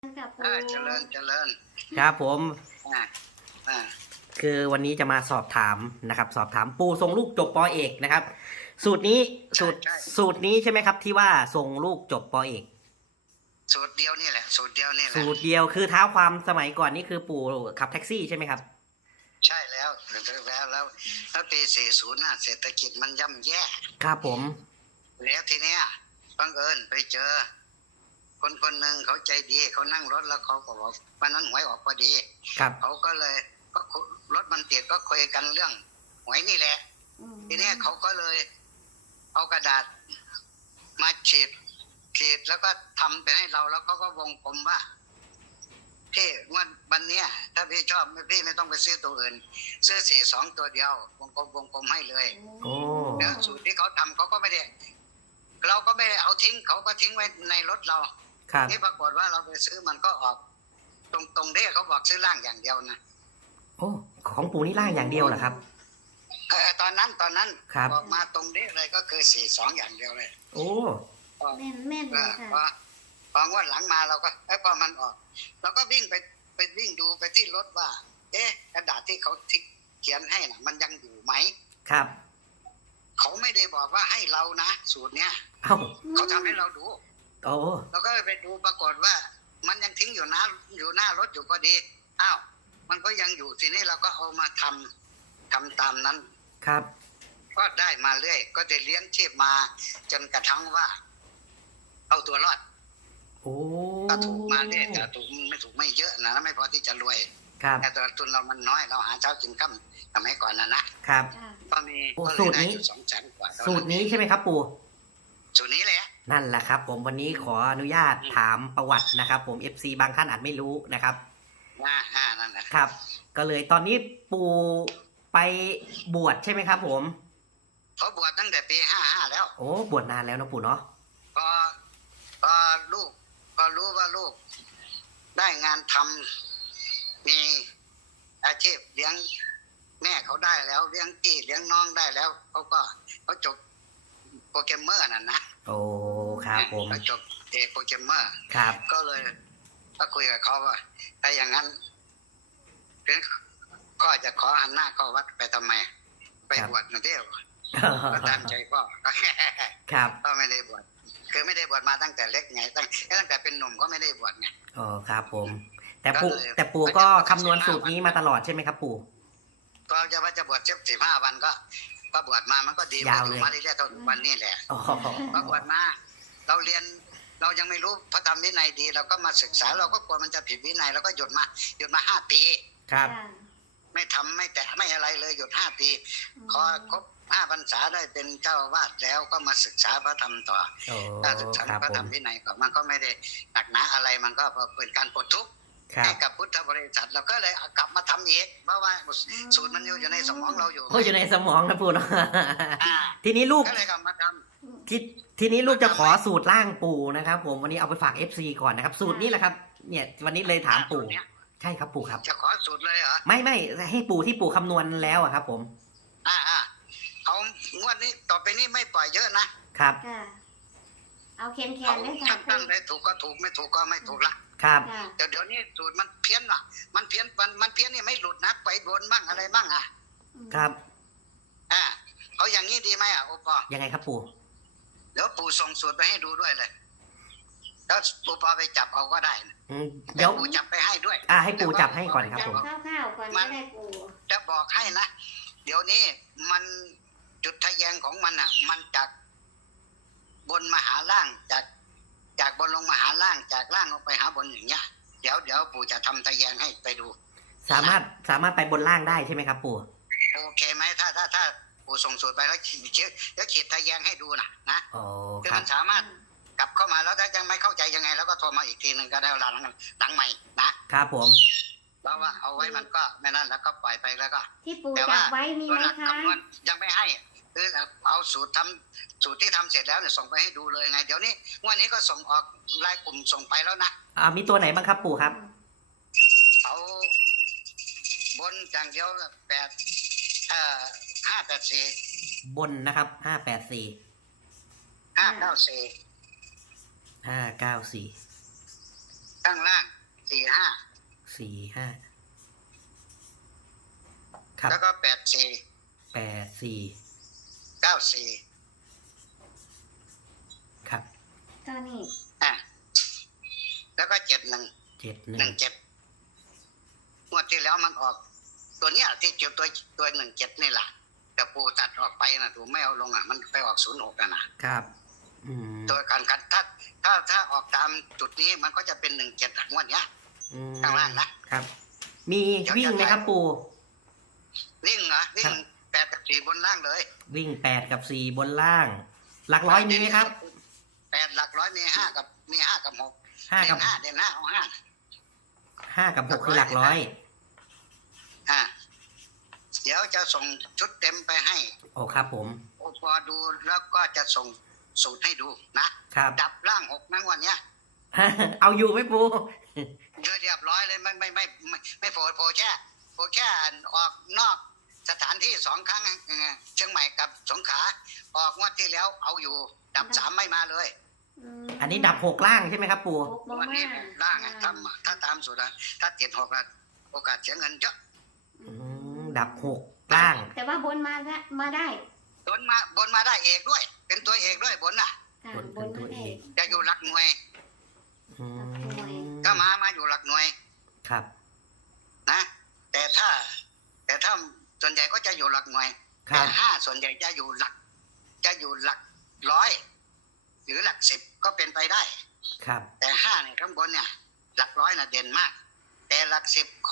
กับปูเจริญครับผมอ่าอ่าคือวันนี้จะมาสอบถามนะครับ สอบถามปูส่งลูกจบปอเอกนะครับ สูตรนี้สูตรนี้ใช่ไหมครับ ที่ว่าส่งลูกจบปอเอกสูตรเดียวนี่แหละสูตรเดียวคือเท้าความสมัยก่อนนี่คือปู่ขับแท็กซี่ใช่ไหมครับใช่แล้วแล้วปี40น่ะเศรษฐกิจมันย่ำแย่ครับผมแล้วทีเนี้ยบังเอิญไปเจอคนหนึ่งเขาใจดีเขานั่งรถแล้วเขาก็บอกวันนั้นหวยออกพอดีครับเขาก็เลยก็รถมันติดก็คุยกันเรื่องหวยนี่แหละทีเนี้ยเขาก็เลยเอากระดาษมาฉีดแล้วก็ทำไปให้เราแล้วเขาก็วงกลมว่าพี่วันเนี้ยถ้าพี่ชอบพี่ไม่ต้องไปซื้อตัวอื่นซื้อ42ตัวเดียววงกลมให้เลยโอ้แล้วสูตรที่เขาทำเขาก็ไม่ได้เราก็ไม่ได้เอาทิ้งเขาก็ทิ้งไว้ในรถเราครับนี่ปรากฏว่าเราไปซื้อมันก็ออกตรงเด้เขาบอกซื้อล่างอย่างเดียวนะโอ้ของปู่นี่ล่างอย่างเดียวเหรอครับตอนนั้นครับออกมาตรงเด้เลยก็คือ42อย่างเดียวเลยโอ้แม่นเลยค่ะพองวดหลังมาเราก็พอมันออกเราก็วิ่งไปวิ่งดูไปที่รถว่ากระดาษที่เขาเขียนให้น่ะมันยังอยู่ไหมครับเขาไม่ได้บอกว่าให้เรานะสูตรเนี้ยเขาทำให้เราดูโอ้เราก็ไปดูปรากฏว่ามันยังทิ้งอยู่หน้ารถอยู่พอดีอ้าวมันก็ยังอยู่ทีนี้เราก็เอามาทำตามนั้นครับก็ได้มาเรื่อยก็ได้เลี้ยงชีพมาจนกระทั่งว่าเอาตัวรอดโอ้ก็ถูกมาเรื่อยแต่ถูกไม่เยอะนะไม่พอที่จะรวยครับแต่ตัวทุนเรามันน้อยเราหาเช้ากินค่ำสมัยก่อนนะครับก็มีสูตรนี้ 200,000 กว่าสูตรนี้ใช่ไหมครับปู่สูตรนี้แหละนั่นแหละครับผมวันนี้ขออนุญาตถามประวัตินะครับผม FC บางท่านอาจไม่รู้นะครับนั่นแหละครับก็เลยตอนนี้ปู่ไปบวชใช่ไหมครับผมเขาบวชตั้งแต่ปี55แล้วโอ้บวชนานแล้วนะปู่เนาะพอลูกพอรู้ว่าลูกได้งานทำมีอาชีพเลี้ยงแม่เขาได้แล้วเลี้ยงพี่เลี้ยงน้องได้แล้วเขาจบโปรแกรมเมอร์น่ะนะโอ้ครับผมเขาจบโปรแกรมเมอร์ครับก็เลยก็คุยกับเขาว่าถ้าอย่างนั้นก็จะขอหันหน้าเข้าวัดไปทำไมไปบวชนะเที่ยวก็ตามใจก็ครับก็ไม่ได้บวชคือไม่ได้บวชมาตั้งแต่เล็กไงตั้งแต่เป็นหนุ่มก็ไม่ได้บวชไงอ๋อครับผมแต่ปู่ก็คำนวณสูตรนี้มาตลอดใช่ไหมครับปู่ก็จะบวช15 วันก็บวชมามันก็ดีมาเรื่อยๆจนวันนี้แหละพอบวชมาเราเรียนเรายังไม่รู้พระธรรมวินัยดีเราก็มาศึกษาเราก็กลัวมันจะผิดวินัยเราก็หยุดมา5 ปีครับไม่ทำไม่แตะไม่อะไรเลยหยุด5 ปีพอครบ5 พรรษาได้เป็นเจ้าอาวาสแล้วก็มาศึกษาพระธรรมต่อถ้าศึกษาพระธรรมวินัยก็มันก็ไม่ได้หนักหนาอะไรมันก็เป็นการปลดทุกข์ให้กับพุทธบริษัทเราก็เลยกลับมาทำอีกเพราะว่าสูตรมันอยู่ในสมองเราอยู่อยู่ในสมองนะปู่เนาะทีนี้ลูกก็เลยกลับมาทำทีนี้ลูกจะขอสูตรล่างปู่นะครับผมวันนี้เอาไปฝาก FC ก่อนนะครับสูตรนี้แหละครับเนี่ยวันนี้เลยถามปู่ใช่ครับปู่ครับจะขอสูตรเลยเหรอไม่ให้ปู่ที่ปู่คำนวณแล้วอะครับผมเขางวดนี้ต่อไปนี้ไม่ปล่อยเยอะนะครับเอาแคนได้ค่ะตั้งได้ถูกก็ถูกไม่ถูกก็ไม่ถูกละครับเดี๋ยวนี้สูตรมันเพี้ยนว่ะมันเพี้ยนนี่ไม่หลุดนะไปโดนบ้างอะไรบ้างครับเอาอย่างนี้ดีไหมโอปอยังไงครับปู่เดี๋ยวปู่ส่งสูตรไปให้ดูด้วยเลยแล้วปู่ปอไปจับเอาก็ได้เดี๋ยวปู่จับไปให้ด้วยให้ปู่จับให้ก่อนครับผมข้าวก่อนไม่ได้ปู่จะบอกให้นะเดี๋ยวนี้มันจุดทะแยงของมันมันจากบนมาหาล่างจากบนลงมาหาล่างจากล่างลงไปหาบนอย่างเงี้ยเดี๋ยวปู่จะทำทะแยงให้ไปดูสามารถไปบนล่างได้ใช่ไหมครับปู่โอเคไหมถ้าปู่ส่งสูตรไปแล้วขีดทะแยงให้ดูนะคือมันสามารถกลับเข้ามาแล้วถ้ายังไม่เข้าใจยังไงแล้วก็โทรมาอีกทีหนึ่งก็ได้หลังใหม่นะครับผมแล้วว่าเอาไว้มันก็ไม่นั่นแล้วก็ปล่อยไปแล้วก็ที่ปู่จับไว้มีไหมคะยังไม่ให้คือเอาสูตรที่ทำเสร็จแล้วเนี่ยส่งไปให้ดูเลยไงเดี๋ยวนี้วันนี้ก็ส่งออกรายกลุ่มส่งไปแล้วนะมีตัวไหนบ้างครับปู่ครับเอาบนอย่างเดียว584 บนนะครับ594 594 ข้างล่างสี่ห้า 45ครับแล้วก็แปดสี่ 84 เก้าสี่ครับตัวนี้แล้วก็71 17 งวดที่แล้วมันออก ตัวเนี้ยที่จุดตัว17นี่แหละแต่ปูตัดออกไปนะถูกไม่เอาลงอ่ะมันไปออก06นะครับ ตัวกันถ้าออกตามจุดนี้มันก็จะเป็น17งวดเนี้ย ข้างล่างนะครับมีวิ่งไหมครับปู่วิ่งเหรอวิ่ง8 กับ 4บนล่างเลยวิ่ง8 กับ 4 บนล่าง หลักร้อยมีไหมครับ 8หลักร้อยมี5กับ6 5 กับเด่น5เอา5 5 กับ 6 คือหลักร้อยเดี๋ยวจะส่งชุดเต็มไปให้โอ้ครับผมพอดูแล้วก็จะส่งสูตรให้ดูนะครับ ดับล่าง6นั่งวันเนี้ยเอาอยู่ไหมปู่เรียบร้อยเลยไม่โผล่แค่ออกนอกสถานที่2 ครั้งเชียงใหม่กับสงขลาออกงวดที่แล้วเอาอยู่ดับ3ไม่มาเลยอันนี้ดับ 6 ล่างใช่ไหมครับปู่หกบ่วันมานี้ล่างถ้าตามสูตรถ้าติด6นะโอกาสเสียเงินเยอะดับ 6 ล่างแต่ว่าบนมาได้บนมาได้เอกด้วย เป็นตัวเอกด้วยบนน่ะค่ะบนบนเป็นตัวมาเอได้กจะอยู่หลักหน่วยอืมก็มาอยู่หลักหน่วยครับนะแต่ถ้าส่วนใหญ่ก็จะอยู่หลักหน่วยครัแต่บ 5ส่วนใหญ่จะอยู่หลักร้อยหรือหลัก10ก็เป็นไปได้ครับแต่5เนี่ยข้างบนเนี่ย หลักร้อยน่ะเด่นมาก แต่หลัก10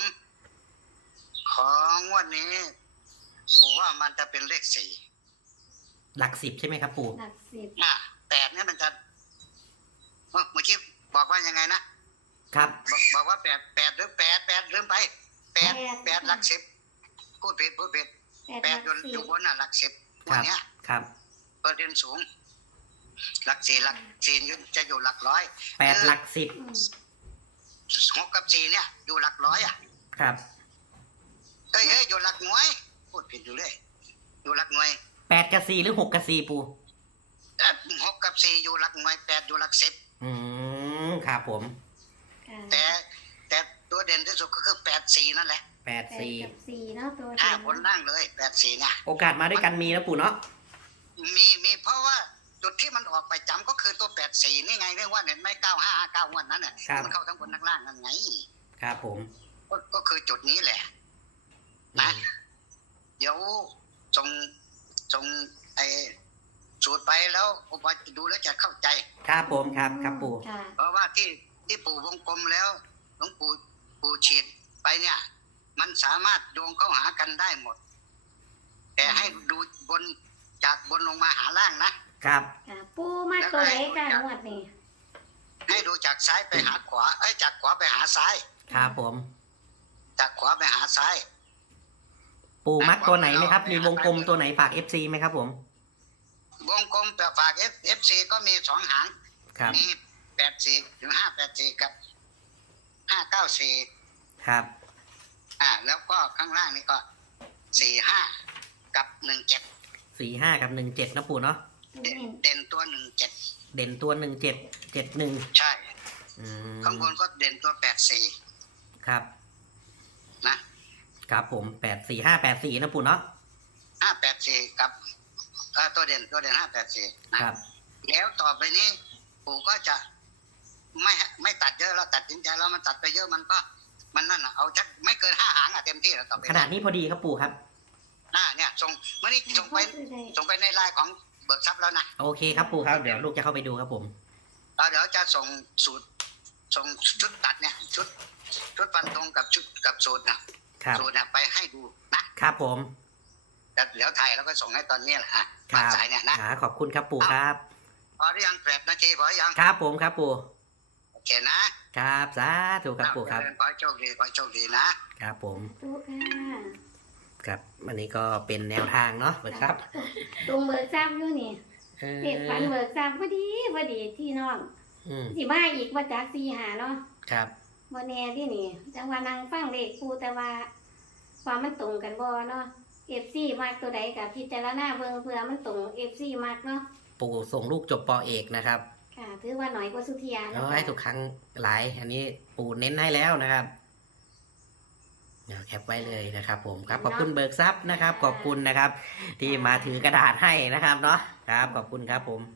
ของวันนี้ผมว่ามันจะเป็นเลข4 หลัก 10 ใช่ไหมครับปู่หลักสิบ 8เนี่ยมันจะเมื่อกี้บอกว่ายังไงนะครับ บอกว่า8หรือ8ลืมไป8หลัก10พูดผิด8 หลักอยู่สิอยู่บบนน่ะหลัก10 ควันรับเนี้ยครับเปอร์เซ็นต์สูง หลัก4จะอยู่หลักร้อย 8 หลัก 6 กับ 4เนี่ยอยู่หลักร้อยอ่ะ 10 ครับเฮ้ยอยู่หลักหน่วย พูดผิดอยู่เลยอยู่หลักหน่วย 8 กับ 4 หรือ 6 กับ 4 ปู่ 6 กับ 4อยู่หลักหน่วย8อยู่หลัก10 ครับผมค่ะแต่ตัวเด่นที่สุดก็คือ8 4นั่นแหละ 8 กับ 4 สี่เนาะตัวบนล่างเลย8 4เนี่ยโอกาสมาด้วยกันมีนะปู่เนาะมีเพราะว่าจุดที่มันออกไปจำก็คือตัว8 4นี่ไงเรียกว่าเห็นไหม9559งวดนั้นน่ะมันเข้าทั้งบนทั้งล่างนั่นไงครับผมก็คือจุดนี้แหละ นะ เดี๋ยวส่งไอ้สูตรไปแล้วผมว่าดูแล้วจะเข้าใจครับผมครับปู่ค่ะเพราะว่าที่ปู่วงกลมแล้วหลวงปู่ฉีดไปเนี่ย มันสามารถโยงเข้าหากันได้หมด แต่ให้ดูบนจากบนลงมาหาล่างนะครับค่ะปูมาตัวไหนกันงวดนี้ให้ดูจากซ้ายไปหาขวาจากขวาไปหาซ้ายครับผมจากขวาไปหาซ้ายปู่มัดตัวไหนไหมครับ มีวงกลมตัวไหนฝาก FC ไหมครับผมวงกลมแบบฝาก FC ก็มี2 หางครับมี84ถึง584กับ594 ครับแล้วก็ข้างล่างนี่ก็45กับ17 45 กับ 17นะปู่เนาะเด่นตัว17 เด่นตัว 17 71 ใช่ ข้างบนก็เด่นตัว84 ครับนะครับผม84584นะปู่เนาะ 584กับตัวเด่น584นะครับ แล้วต่อไปนี้ปู่ก็จะไม่ตัดเยอะแล้วตัดสินใจแล้วมันตัดไปเยอะมันนั่นน่ะเอาชักไม่เกิน5 หางเต็มที่แล้วต่อไปขนาดนี้พอดีครับปู่ครับเนี่ยส่งเมื่อนี้ส่งไปในไลน์ของเบิกทรัพย์แล้วนะโอเคครับปู่ครับเดี๋ยวลูกจะเข้าไปดูครับผมเดี๋ยวจะส่งชุดตัดเนี่ยชุดฟันตรงกับสูตรนะครับ สูตรเนี่ยไปให้ดูนะครับผมแต่เดี๋ยวถ่ายแล้วก็ส่งให้ตอนนี้แหละคมารับสายเนี่ยนะขอบคุณครับปู่ครับพอหรือยัง8 นาทีพอหรือยังครับผมครับปู่โอเคนะครับสาธุครับปู่ครับขอให้โชคดีนะครับผมปูค่ะครับอันนี้ก็เป็นแนวทางเนาะครับตรงเบิกทราบอยู่นี่เออเด็กฝันเบิกทราบพอดีที่น้อง สิมาอีกว่าจาก4 หาเนาะครับบ่แน่ที่นี่จังว่านั่งฟังเลขปูแต่ว่าความมันตรงกันบ่เนาะ FC มักตัวใดกับพิจารณาเบิ่งเพื่อมันตรง FC มักเนาะปู่ส่งลูกจบปอเอกนะครับค่ะถือว่าหน่อยกว่าสุเทียเอาให้ทุกครั้งหลาย อันนี้ปู่เน้นให้แล้วนะครับเดี๋ยวแคปไว้เลยนะครับ ผมครับขอบคุณเบิกทรัพย์นะครับ ขอบคุณนะครับ ที่มาถือกระดาษให้นะครับเนาะครับขอบคุณครับผม